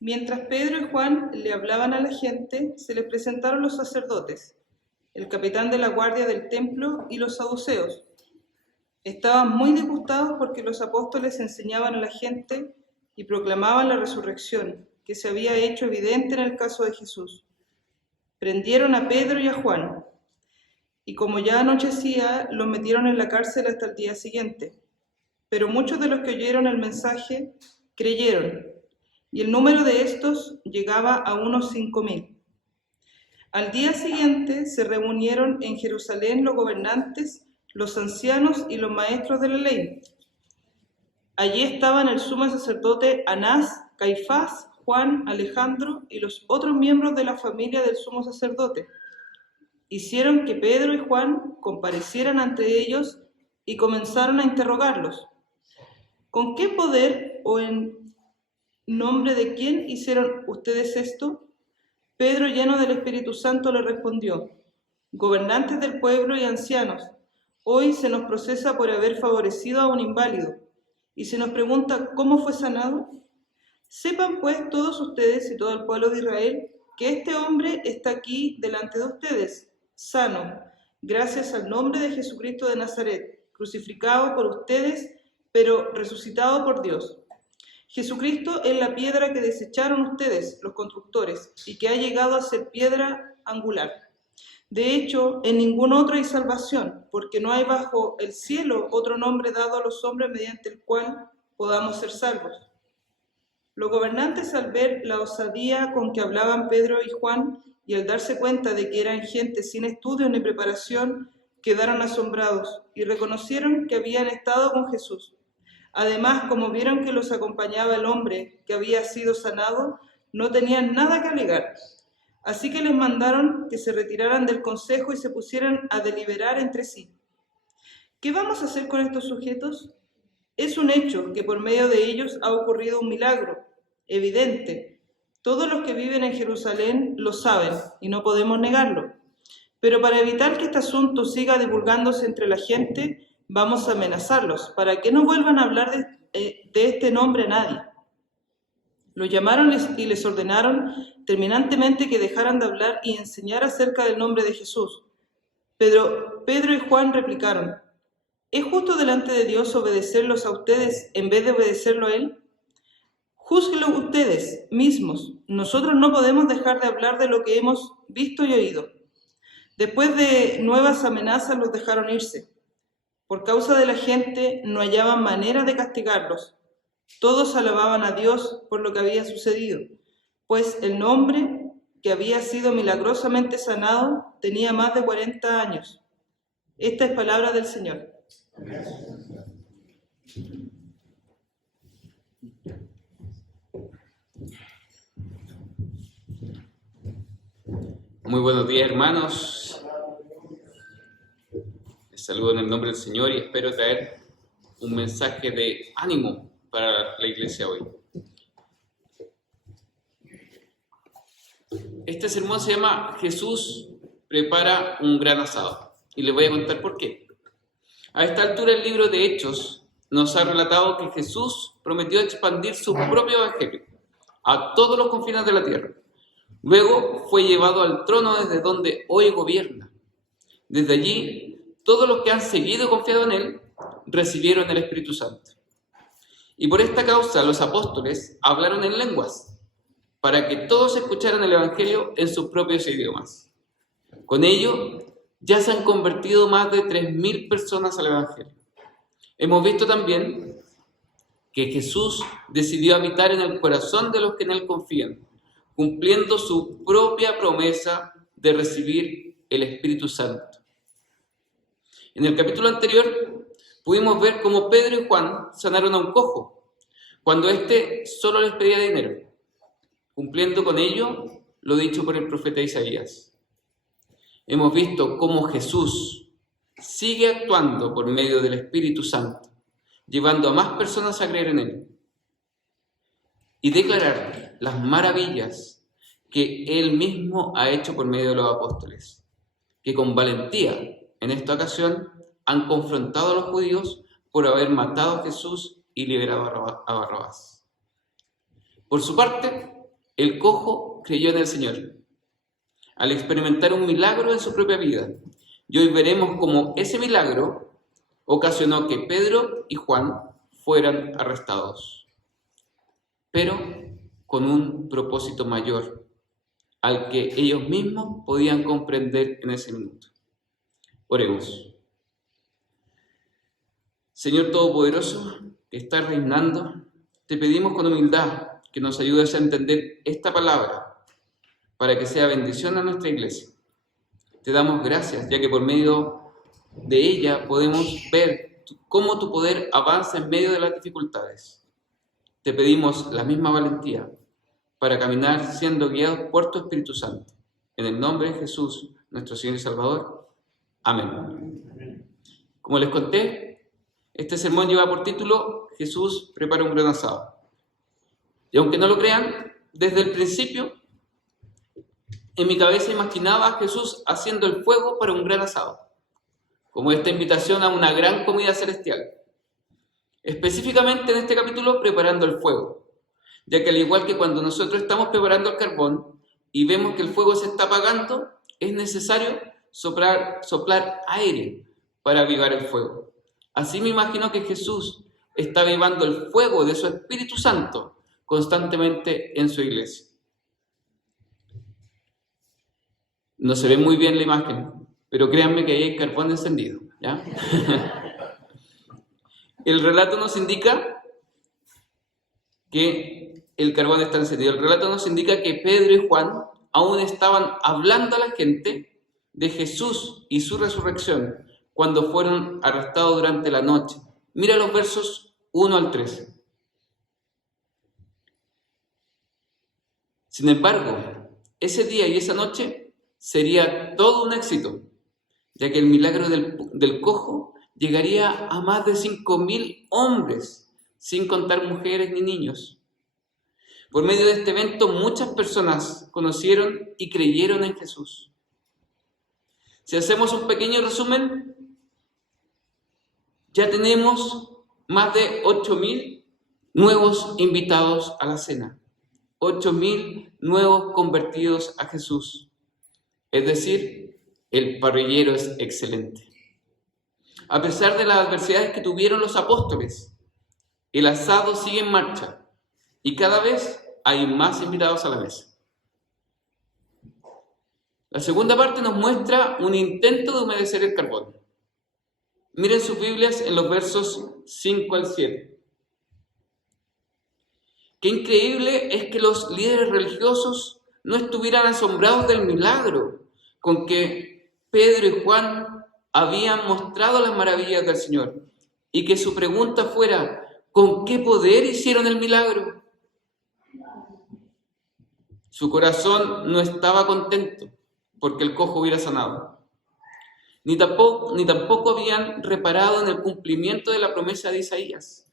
Mientras Pedro y Juan le hablaban a la gente, se les presentaron los sacerdotes, el capitán de la guardia del templo y los saduceos. Estaban muy disgustados porque los apóstoles enseñaban a la gente y proclamaban la resurrección, que se había hecho evidente en el caso de Jesús. Prendieron a Pedro y a Juan, y como ya anochecía, los metieron en la cárcel hasta el día siguiente. Pero muchos de los que oyeron el mensaje creyeron, y el número de estos llegaba a unos 5.000. Al día siguiente se reunieron en Jerusalén los gobernantes, los ancianos y los maestros de la ley. Allí estaban el sumo sacerdote Anás, Caifás, Juan, Alejandro y los otros miembros de la familia del sumo sacerdote. Hicieron que Pedro y Juan comparecieran ante ellos y comenzaron a interrogarlos. ¿Con qué poder o en nombre de quién hicieron ustedes esto? Pedro, lleno del Espíritu Santo, le respondió: gobernantes del pueblo y ancianos, hoy se nos procesa por haber favorecido a un inválido, y se nos pregunta cómo fue sanado. Sepan pues todos ustedes y todo el pueblo de Israel que este hombre está aquí delante de ustedes, sano, gracias al nombre de Jesucristo de Nazaret, crucificado por ustedes, pero resucitado por Dios. Jesucristo es la piedra que desecharon ustedes, los constructores, y que ha llegado a ser piedra angular. De hecho, en ningún otro hay salvación, porque no hay bajo el cielo otro nombre dado a los hombres mediante el cual podamos ser salvos. Los gobernantes, al ver la osadía con que hablaban Pedro y Juan, y al darse cuenta de que eran gente sin estudios ni preparación, quedaron asombrados y reconocieron que habían estado con Jesús. Además, como vieron que los acompañaba el hombre que había sido sanado, no tenían nada que alegar. Así que les mandaron que se retiraran del consejo y se pusieran a deliberar entre sí. ¿Qué vamos a hacer con estos sujetos? Es un hecho que por medio de ellos ha ocurrido un milagro, evidente. Todos los que viven en Jerusalén lo saben y no podemos negarlo. Pero para evitar que este asunto siga divulgándose entre la gente, vamos a amenazarlos para que no vuelvan a hablar de este nombre a nadie. Los llamaron y les ordenaron terminantemente que dejaran de hablar y enseñar acerca del nombre de Jesús. Pero Pedro y Juan replicaron: ¿es justo delante de Dios obedecerlos a ustedes en vez de obedecerlo a Él? Júzguenlo ustedes mismos. Nosotros no podemos dejar de hablar de lo que hemos visto y oído. Después de nuevas amenazas los dejaron irse. Por causa de la gente no hallaban manera de castigarlos. Todos alababan a Dios por lo que había sucedido, pues el hombre que había sido milagrosamente sanado tenía más de 40 años. Esta es palabra del Señor. Muy buenos días, hermanos. Les saludo en el nombre del Señor y espero traer un mensaje de ánimo para la iglesia hoy. Este sermón se llama Jesús prepara un gran asado y les voy a contar por qué. A esta altura el libro de Hechos nos ha relatado que Jesús prometió expandir su propio evangelio a todos los confines de la tierra. Luego fue llevado al trono desde donde hoy gobierna. Desde allí, todos los que han seguido y confiado en Él recibieron el Espíritu Santo. Y por esta causa los apóstoles hablaron en lenguas, para que todos escucharan el Evangelio en sus propios idiomas. Con ello, ya se han convertido más de 3.000 personas al Evangelio. Hemos visto también que Jesús decidió habitar en el corazón de los que en Él confían, cumpliendo su propia promesa de recibir el Espíritu Santo. En el capítulo anterior pudimos ver cómo Pedro y Juan sanaron a un cojo, cuando éste solo les pedía dinero, cumpliendo con ello lo dicho por el profeta Isaías. Hemos visto cómo Jesús sigue actuando por medio del Espíritu Santo, llevando a más personas a creer en Él y declarar las maravillas que Él mismo ha hecho por medio de los apóstoles, que con valentía, en esta ocasión, han confrontado a los judíos por haber matado a Jesús y liberado a Barrabás. Por su parte, El cojo creyó en el Señor al experimentar un milagro en su propia vida. Y hoy veremos cómo ese milagro ocasionó que Pedro y Juan fueran arrestados, pero con un propósito mayor, al que ellos mismos podían comprender en ese minuto. Oremos. Señor Todopoderoso, que estás reinando, te pedimos con humildad que nos ayudes a entender esta palabra para que sea bendición a nuestra iglesia. Te damos gracias, ya que por medio de ella podemos ver cómo tu poder avanza en medio de las dificultades. Te pedimos la misma valentía para caminar siendo guiados por tu Espíritu Santo. En el nombre de Jesús, nuestro Señor y Salvador. Amén. Como les conté, este sermón lleva por título Jesús prepara un gran asado. Y aunque no lo crean, desde el principio, en mi cabeza imaginaba a Jesús haciendo el fuego para un gran asado, como esta invitación a una gran comida celestial. Específicamente en este capítulo, preparando el fuego, ya que al igual que cuando nosotros estamos preparando el carbón y vemos que el fuego se está apagando, es necesario soplar aire para avivar el fuego. Así me imagino que Jesús está avivando el fuego de su Espíritu Santo constantemente en su iglesia. No se ve muy bien la imagen, pero créanme que ahí hay carbón encendido, ¿ya? El relato nos indica que el carbón está encendido. El relato nos indica que Pedro y Juan aún estaban hablando a la gente de Jesús y su resurrección cuando fueron arrestados durante la noche. Mira los versos 1 al 13. Sin embargo, ese día y esa noche sería todo un éxito, ya que el milagro del cojo llegaría a más de 5.000 hombres, sin contar mujeres ni niños. Por medio de este evento, muchas personas conocieron y creyeron en Jesús. Si hacemos un pequeño resumen, ya tenemos más de 8.000 nuevos invitados a la cena. 8.000 nuevos convertidos a Jesús. Es decir, el parrillero es excelente. A pesar de las adversidades que tuvieron los apóstoles, el asado sigue en marcha y cada vez hay más invitados a la mesa. La segunda parte nos muestra un intento de humedecer el carbón. Miren sus Biblias en los versos 5 al 7. Qué increíble es que los líderes religiosos no estuvieran asombrados del milagro con que Pedro y Juan habían mostrado las maravillas del Señor y que su pregunta fuera: ¿con qué poder hicieron el milagro? Su corazón no estaba contento porque el cojo hubiera sanado. Ni tampoco habían reparado en el cumplimiento de la promesa de Isaías.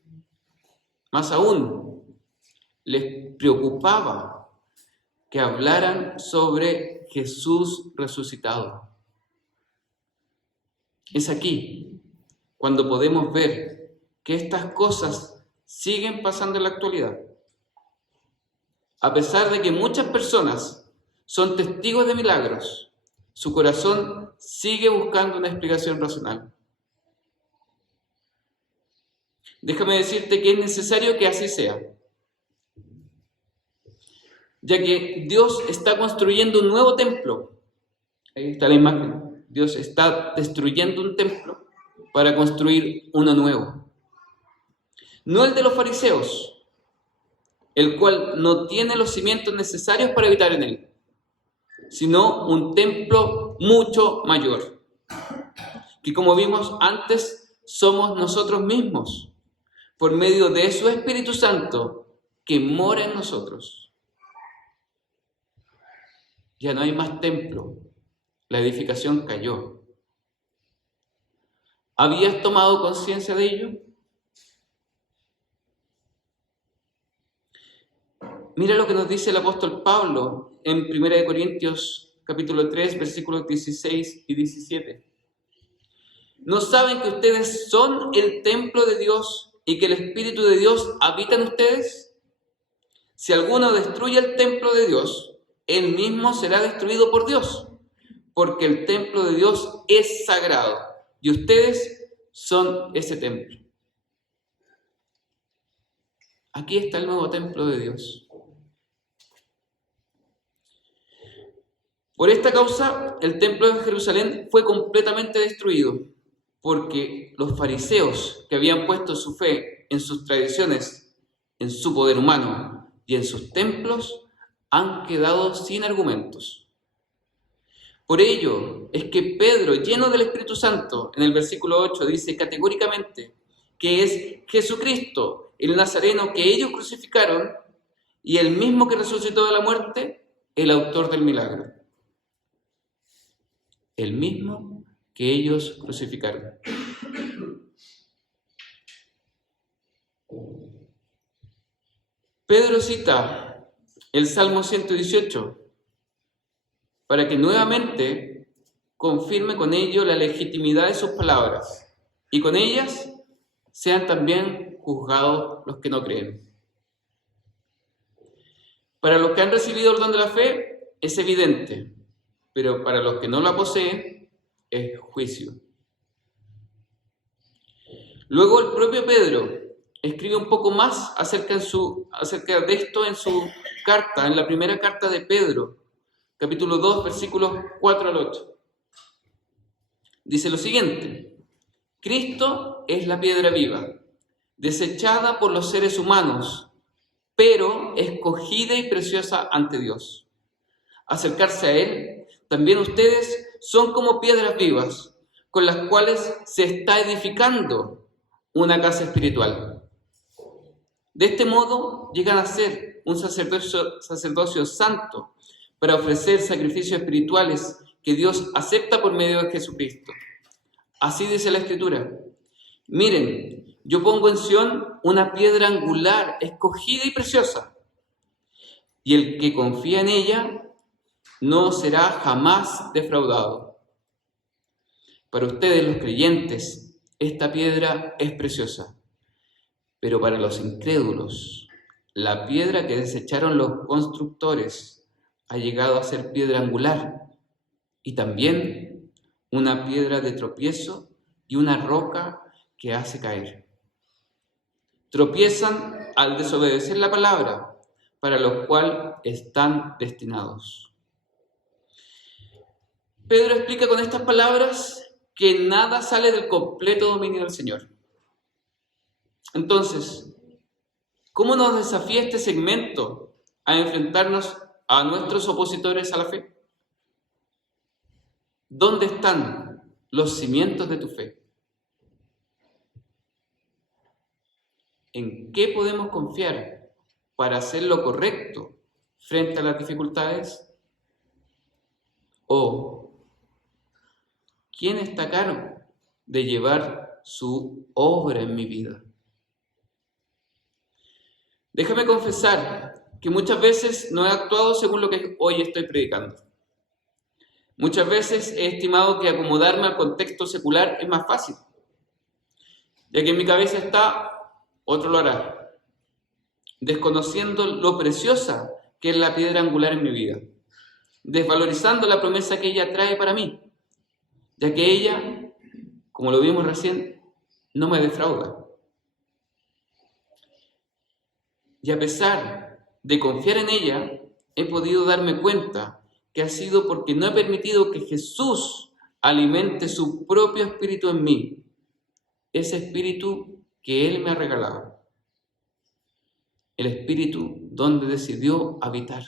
Más aún, les preocupaba que hablaran sobre Jesús resucitado. Es aquí cuando podemos ver que estas cosas siguen pasando en la actualidad. A pesar de que muchas personas son testigos de milagros, su corazón sigue buscando una explicación racional. Déjame decirte que es necesario que así sea, ya que Dios está construyendo un nuevo templo. Ahí está la imagen. Dios está destruyendo un templo para construir uno nuevo. No el de los fariseos, el cual no tiene los cimientos necesarios para habitar en él, sino un templo mucho mayor, que como vimos antes, somos nosotros mismos, por medio de su Espíritu Santo que mora en nosotros. Ya no hay más templo, la edificación cayó. ¿Habías tomado conciencia de ello? Mira lo que nos dice el apóstol Pablo en 1 Corintios capítulo 3, versículos 16 y 17. ¿No saben que ustedes son el templo de Dios y que el Espíritu de Dios habita en ustedes? Si alguno destruye el templo de Dios, él mismo será destruido por Dios, porque el templo de Dios es sagrado y ustedes son ese templo. Aquí está el nuevo templo de Dios. Por esta causa, el templo de Jerusalén fue completamente destruido, porque los fariseos que habían puesto su fe en sus tradiciones, en su poder humano y en sus templos, han quedado sin argumentos. Por ello es que Pedro, lleno del Espíritu Santo, en el versículo 8 dice categóricamente que es Jesucristo, el Nazareno que ellos crucificaron, y el mismo que resucitó de la muerte, el autor del milagro. El mismo que ellos crucificaron. Pedro cita el Salmo 118 para que nuevamente confirme con ello la legitimidad de sus palabras y con ellas sean también juzgados los que no creen. Para los que han recibido el don de la fe es evidente, pero para los que no la poseen es juicio. Luego el propio Pedro escribe un poco más acerca de esto en su carta, en la primera carta de Pedro, capítulo 2, versículos 4 al 8. Dice lo siguiente: Cristo es la piedra viva, desechada por los seres humanos, pero escogida y preciosa ante Dios. Acercarse a Él, también ustedes son como piedras vivas, con las cuales se está edificando una casa espiritual. De este modo llegan a ser un sacerdocio santo para ofrecer sacrificios espirituales que Dios acepta por medio de Jesucristo. Así dice la Escritura: miren, yo pongo en Sión una piedra angular, escogida y preciosa, y el que confía en ella no será jamás defraudado. Para ustedes, los creyentes, esta piedra es preciosa, pero para los incrédulos, la piedra que desecharon los constructores ha llegado a ser piedra angular y también una piedra de tropiezo y una roca que hace caer. Tropiezan al desobedecer la palabra, para lo cual están destinados. Pedro explica con estas palabras que nada sale del completo dominio del Señor. Entonces, ¿cómo nos desafía este segmento a enfrentarnos a nuestros opositores a la fe? ¿Dónde están los cimientos de tu fe? ¿En qué podemos confiar para hacer lo correcto frente a las dificultades? ¿O quién está a cargo de llevar su obra en mi vida? Déjame confesar que muchas veces no he actuado según lo que hoy estoy predicando. Muchas veces he estimado que acomodarme al contexto secular es más fácil, ya que en mi cabeza está, otro lo hará, desconociendo lo preciosa que es la piedra angular en mi vida, desvalorizando la promesa que ella trae para mí, ya que ella, como lo vimos recién, no me defrauda. Y a pesar de confiar en ella, he podido darme cuenta que ha sido porque no he permitido que Jesús alimente su propio espíritu en mí, ese espíritu que Él me ha regalado, el espíritu donde decidió habitar,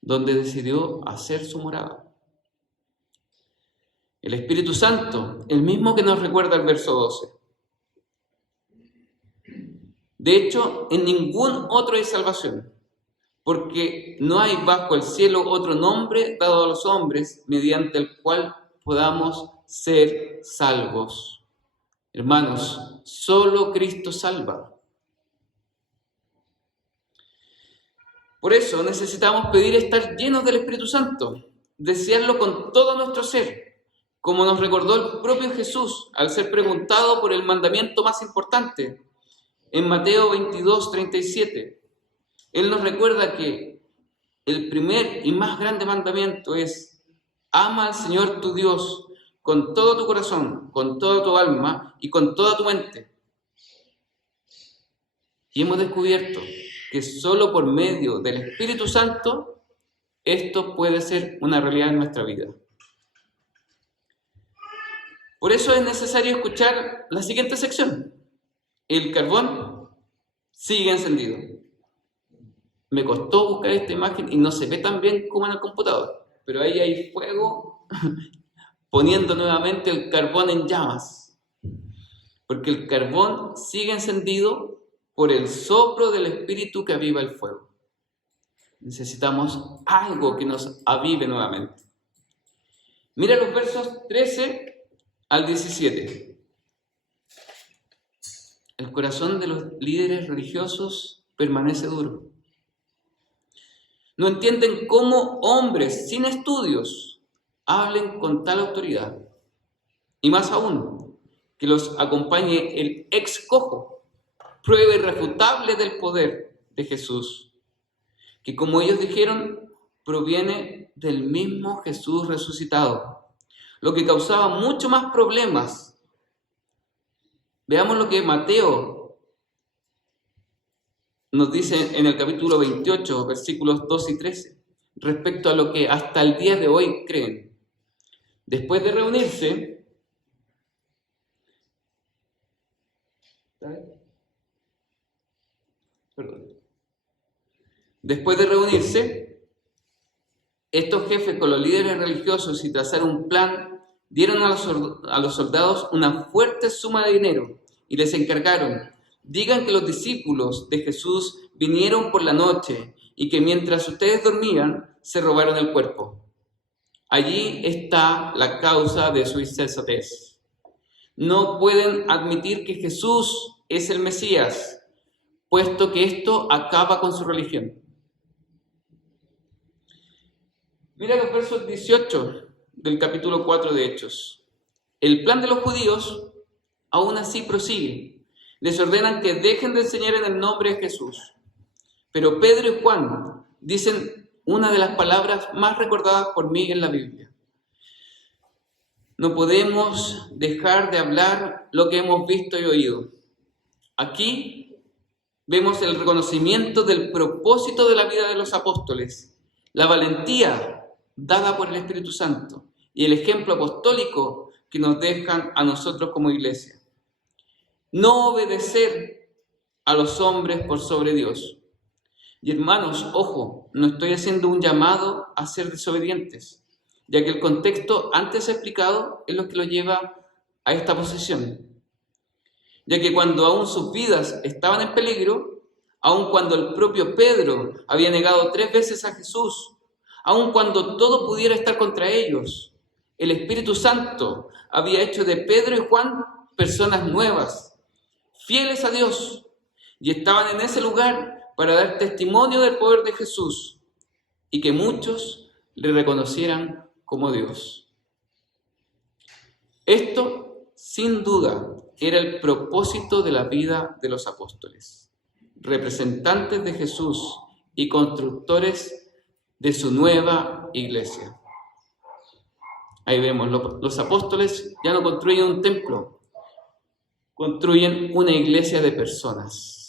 donde decidió hacer su morada. El Espíritu Santo, el mismo que nos recuerda el verso 12. De hecho, en ningún otro hay salvación, porque no hay bajo el cielo otro nombre dado a los hombres mediante el cual podamos ser salvos. Hermanos, solo Cristo salva. Por eso necesitamos pedir estar llenos del Espíritu Santo, desearlo con todo nuestro ser, como nos recordó el propio Jesús al ser preguntado por el mandamiento más importante. En Mateo 22:37, Él nos recuerda que el primer y más grande mandamiento es: ama al Señor tu Dios con todo tu corazón, con toda tu alma y con toda tu mente. Y hemos descubierto que solo por medio del Espíritu Santo esto puede ser una realidad en nuestra vida. Por eso es necesario escuchar la siguiente sección. El carbón sigue encendido. Me costó buscar esta imagen y no se ve tan bien como en el computador, pero ahí hay fuego poniendo nuevamente el carbón en llamas, porque el carbón sigue encendido por el soplo del Espíritu que aviva el fuego. Necesitamos algo que nos avive nuevamente. Mira los versos 13 al 17. El corazón de los líderes religiosos permanece duro. No entienden cómo hombres sin estudios hablen con tal autoridad. Y más aún, que los acompañe el ex cojo, prueba irrefutable del poder de Jesús, que como ellos dijeron, proviene del mismo Jesús resucitado, lo que causaba mucho más problemas. Veamos lo que Mateo nos dice en el capítulo 28, versículos 2 y 13, respecto a lo que hasta el día de hoy creen. Después de reunirse, estos jefes con los líderes religiosos y trazar un plan, dieron a los soldados una fuerte suma de dinero y les encargaron: digan que los discípulos de Jesús vinieron por la noche y que mientras ustedes dormían se robaron el cuerpo. Allí está la causa de su insensatez. No pueden admitir que Jesús es el Mesías, puesto que esto acaba con su religión. Mira los versos 18 del capítulo 4 de Hechos. El plan de los judíos aún así prosigue. Les ordenan que dejen de enseñar en el nombre de Jesús. Pero Pedro y Juan dicen una de las palabras más recordadas por mí en la Biblia. No podemos dejar de hablar lo que hemos visto y oído. Aquí vemos el reconocimiento del propósito de la vida de los apóstoles, la valentía dada por el Espíritu Santo y el ejemplo apostólico que nos dejan a nosotros como iglesia. No obedecer a los hombres por sobre Dios. Y hermanos, ojo, no estoy haciendo un llamado a ser desobedientes, ya que el contexto antes explicado es lo que lo lleva a esta posición. Ya que cuando aún sus vidas estaban en peligro, aun cuando el propio Pedro había negado 3 veces a Jesús, aun cuando todo pudiera estar contra ellos, el Espíritu Santo había hecho de Pedro y Juan personas nuevas, fieles a Dios, y estaban en ese lugar para dar testimonio del poder de Jesús y que muchos le reconocieran como Dios. Esto, sin duda, era el propósito de la vida de los apóstoles, representantes de Jesús y constructores de su nueva iglesia. Ahí vemos, los apóstoles ya no construyen un templo, construyen una iglesia de personas.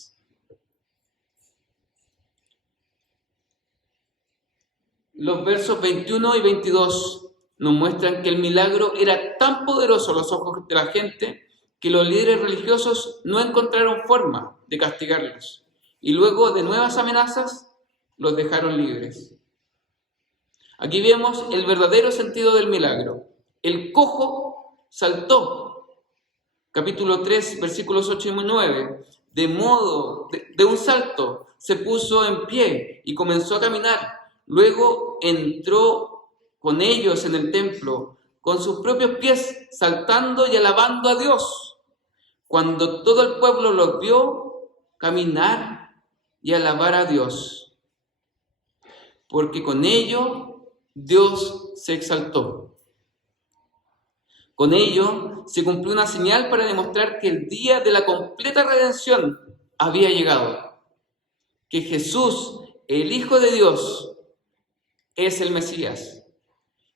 Los versos 21 y 22 nos muestran que el milagro era tan poderoso a los ojos de la gente que los líderes religiosos no encontraron forma de castigarlos y luego de nuevas amenazas los dejaron libres. Aquí vemos el verdadero sentido del milagro. El cojo saltó. Capítulo 3, versículos 8 y 9. De un salto se puso en pie y comenzó a caminar. Luego entró con ellos en el templo, con sus propios pies, saltando y alabando a Dios. Cuando todo el pueblo los vio caminar y alabar a Dios, porque con ello Dios se exaltó. Con ello se cumplió una señal para demostrar que el día de la completa redención había llegado, que Jesús, el Hijo de Dios, es el Mesías,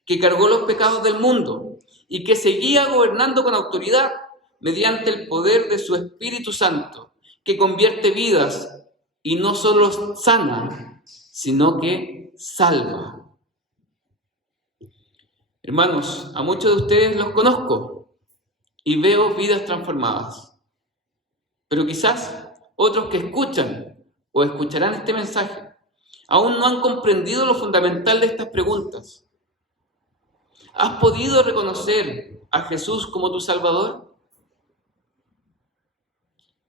que cargó los pecados del mundo y que seguía gobernando con autoridad mediante el poder de su Espíritu Santo, que convierte vidas y no solo sana, sino que salva. Hermanos, a muchos de ustedes los conozco y veo vidas transformadas, pero quizás otros que escuchan o escucharán este mensaje aún no han comprendido lo fundamental de estas preguntas. ¿Has podido reconocer a Jesús como tu Salvador?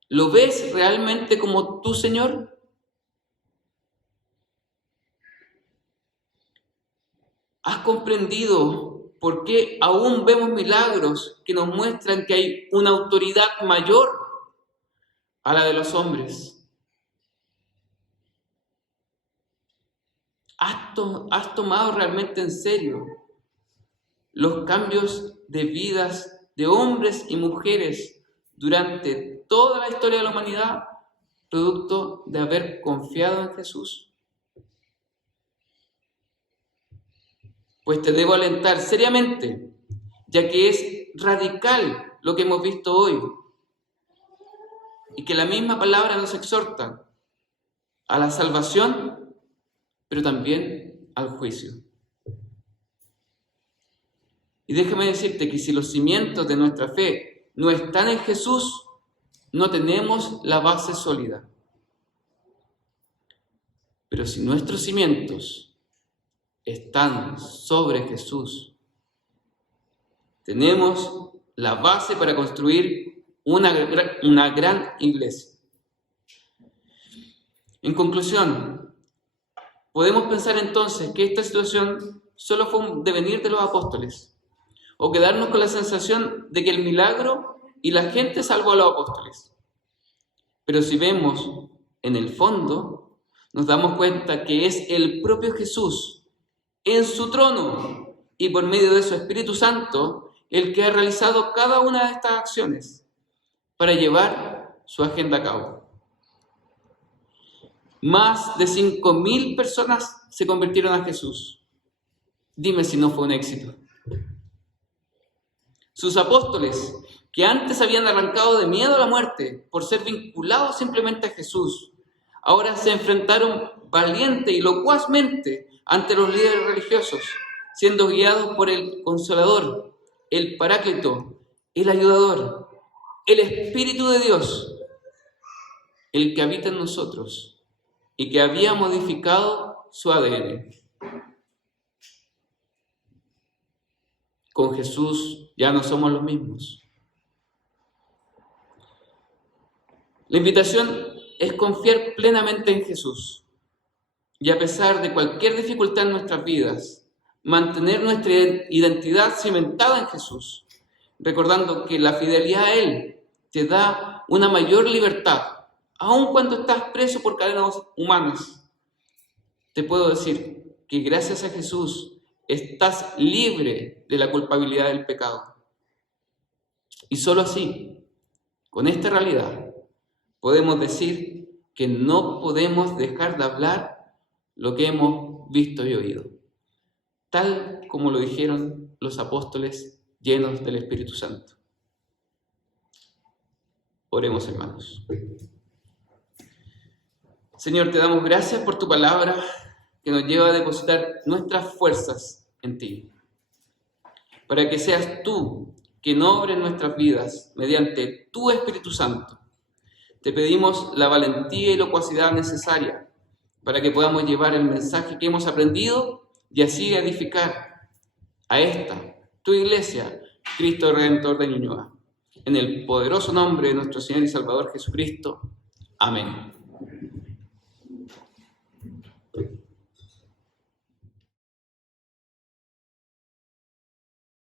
¿Lo ves realmente como tu Señor? ¿Has comprendido por qué aún vemos milagros que nos muestran que hay una autoridad mayor a la de los hombres? ¿Has tomado realmente en serio los cambios de vidas de hombres y mujeres durante toda la historia de la humanidad, producto de haber confiado en Jesús? Pues te debo alentar seriamente, ya que es radical lo que hemos visto hoy, y que la misma palabra nos exhorta a la salvación, pero también al juicio. Y déjame decirte que si los cimientos de nuestra fe no están en Jesús, no tenemos la base sólida. Pero si nuestros cimientos están sobre Jesús, tenemos la base para construir una gran iglesia. En conclusión, podemos pensar entonces que esta situación solo fue un devenir de los apóstoles, o quedarnos con la sensación de que el milagro y la gente salvó a los apóstoles. Pero si vemos en el fondo, nos damos cuenta que es el propio Jesús, en su trono y por medio de su Espíritu Santo, el que ha realizado cada una de estas acciones para llevar su agenda a cabo. Más de 5.000 personas se convirtieron a Jesús. Dime si no fue un éxito. Sus apóstoles, que antes habían arrancado de miedo a la muerte por ser vinculados simplemente a Jesús, ahora se enfrentaron valiente y locuazmente ante los líderes religiosos, siendo guiados por el Consolador, el Paráclito, el Ayudador, el Espíritu de Dios, el que habita en nosotros y que había modificado su ADN. Con Jesús ya no somos los mismos. La invitación es confiar plenamente en Jesús y, a pesar de cualquier dificultad en nuestras vidas, mantener nuestra identidad cimentada en Jesús, recordando que la fidelidad a Él te da una mayor libertad, aun cuando estás preso por cadenas humanas. Te puedo decir que gracias a Jesús estás libre de la culpabilidad del pecado. Y solo así, con esta realidad, podemos decir que no podemos dejar de hablar lo que hemos visto y oído, tal como lo dijeron los apóstoles llenos del Espíritu Santo. Oremos, hermanos. Señor, te damos gracias por tu palabra que nos lleva a depositar nuestras fuerzas en ti, para que seas tú quien obre en nuestras vidas mediante tu Espíritu Santo. Te pedimos la valentía y locuacidad necesaria para que podamos llevar el mensaje que hemos aprendido y así edificar a esta, tu iglesia, Cristo Redentor de Ñuñoa. En el poderoso nombre de nuestro Señor y Salvador Jesucristo. Amén.